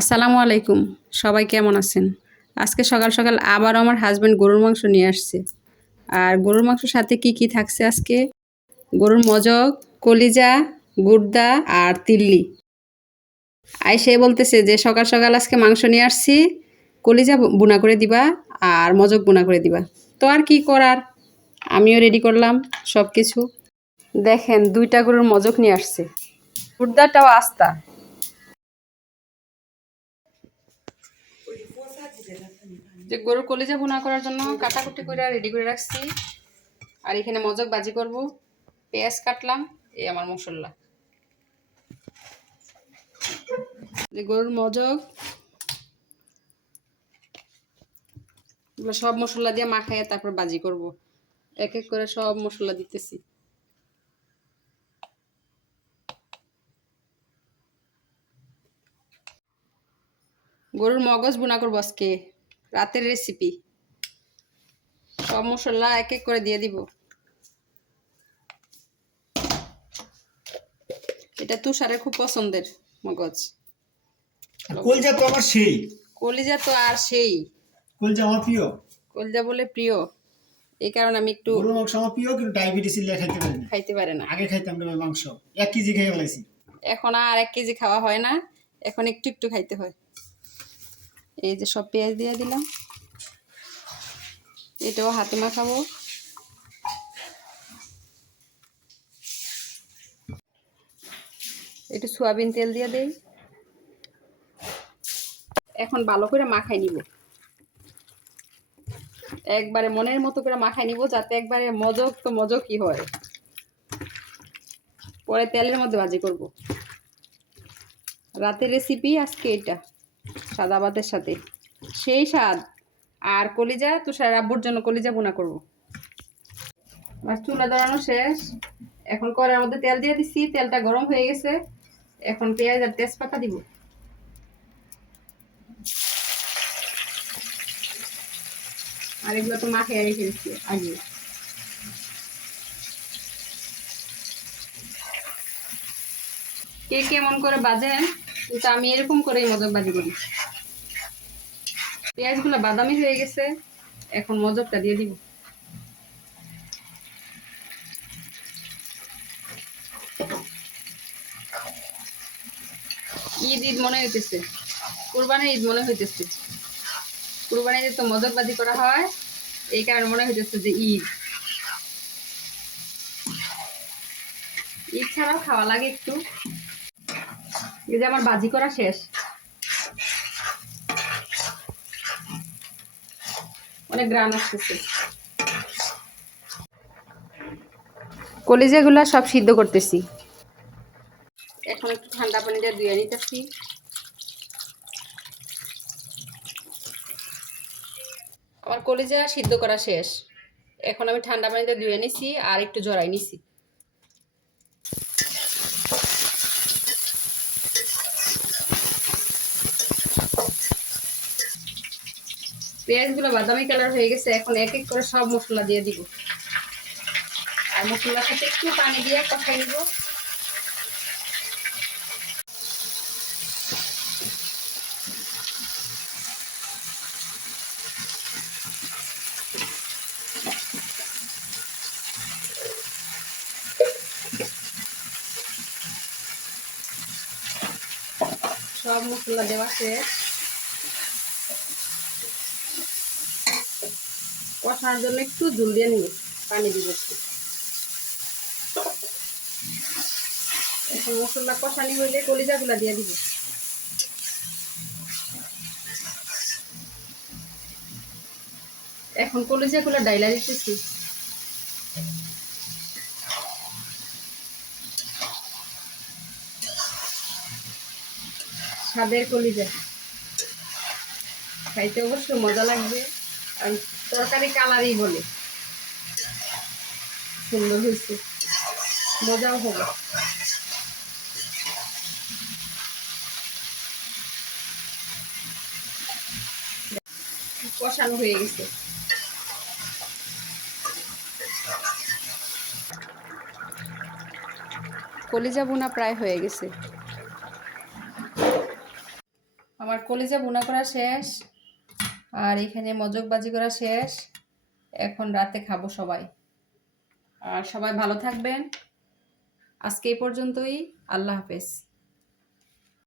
আসসালামু আলাইকুম। সবাই কেমন আছেন? আজকে সকাল সকাল আবার আমার হাজব্যান্ড গরুর মাংস নিয়ে আসছে। আর গরুর মাংসের সাথে কি কি থাকছে আজকে? গরুর মজক, কলিজা গুর্দা আর তিল্লি। আই সে বলতেছে যে, সকাল সকাল আজকে মাংস নিয়ে আসছি, কলিজা বুনা করে দিবা আর মজক বুনা করে দিবা। তো আর কি করার? আমিও রেডি করলাম সব কিছু দেখেন, দুইটা গরুর মজক নিয়ে আসছে। গুর্দাটাও আস্তা। যে গরুর কলিজা ভুনা করার জন্য কাটাকুটি করে রেডি করে রাখছি। আর এখানে মজক বাজি করব। পেঁয়াজ কাটলাম, এই আমার মশলা। গরুর মজক সব মশলা দিয়ে মাখাইয়ে তারপর বাজি করব। এক এক করে সব মশলা দিতেছি। গরুর মগজ বোনা করব আজকে। রাতের রেসিপি সব মশলা এক এক করে দিয়ে দিব। এটা তুষারের খুব পছন্দের মগজ। কলজা তো আমার সেই। কলিজা তো আর সেই। কলজা আমার প্রিয়। কলিজা বলে প্রিয়। এই কারণে আমি একটু গরুর মাংস আমার প্রিয় কিন্তু ডায়াবেটিস ইলে খাইতে পারি না। খাইতে পারে না। আগে খাইতাম না মাংস। এক কেজি খেয়ে ফেলাইছি। এখন আর এক কেজি খাওয়া হয় না। এখন একটু একটু খাইতে হয়। এই যে সব পেঁয়াজ দিয়ে দিলাম। এটাও হাতে মাখাবো। একটু সোয়াবিন তেল দিয়ে দেই। এখন ভালো করে মাখাই নিব। একবারে মনের মতো করে মাখাই নিব যাতে একবারে মজক তো মজকই হয়। পরে তেলের মধ্যে ভাজি করব। রাতের রেসিপি আজকে এটা। সাদা ভাতের সাথে। সেই স্বাদ। আর কলিজা? তুষার আব্বুর জন্য কলিজা বোনা করব। আর চুলা ধরানো শেষ। এখন কড়ার মধ্যে তেল দিয়ে দিচ্ছি তেলটা গরম হয়ে গেছে। এখন পেঁয়াজ আর তেজপাতা দিব। আর এগুলো তো মাখিয়ে রেখে দিচ্ছি আগে। কে কেমন করে বাজেন কিন্তু আমি এরকম করেই মজক বাজি করি। পেঁয়াজগুলো বাদামি হয়ে গেছে। এখন মজকটা দিয়ে দিব। ঈদ ঈদ মনে হইতেছে। কুরবানির ঈদ মনে হইতেছে। কুরবানির ঈদ তো মজক বাজি করা হয়। এই কারণে মনে হইতেছে যে ঈদ। ঈদ ছাড়াও খাওয়া লাগে একটু। এই যে আমার বাজি করা শেষ। অনেক গ্রাম আসতেছে। কলিজাগুলা সব সিদ্ধ করতেছি। এখন একটু ঠান্ডা পানি দিয়ে ধুয়ে নিতেছি। আমার কলিজা সিদ্ধ করা শেষ। এখন আমি ঠান্ডা পানিতে ধুয়ে নিছি আর একটু জড়াই নিছি। পেঁয়াজগুলো বাদামি কালার হয়ে গেছে, এখন এক এক করে সব মশলা দিয়ে দিব। আর মশলার সাথে একটু পানি দিয়ে কষাই নিব সব মশলা দেওয়া শেষ। কষানোর জন্য একটু জল দিয়ে নিব, পানি দিব একটু মশলা কষানি হইলে কলিজাগুলা দিয়ে দিব। এখন কলিজাগুলা ডাইলা দিতেছি। স্বাদের কলিজা। খাইতে অবশ্য মজা লাগবে। আর তরকারি কালারই বলে। সুন্দর হয়েছে। মজাও হবে। কষানো হয়ে গেছে। কলিজা বোনা প্রায় হয়ে গেছে। আমার কলিজা বোনা করা শেষ। আর এখানে মজকবাজি করা শেষ। এখন রাতে খাব সবাই। আর সবাই ভালো থাকবেন। আজকে এই পর্যন্তই। আল্লাহ হাফেজ।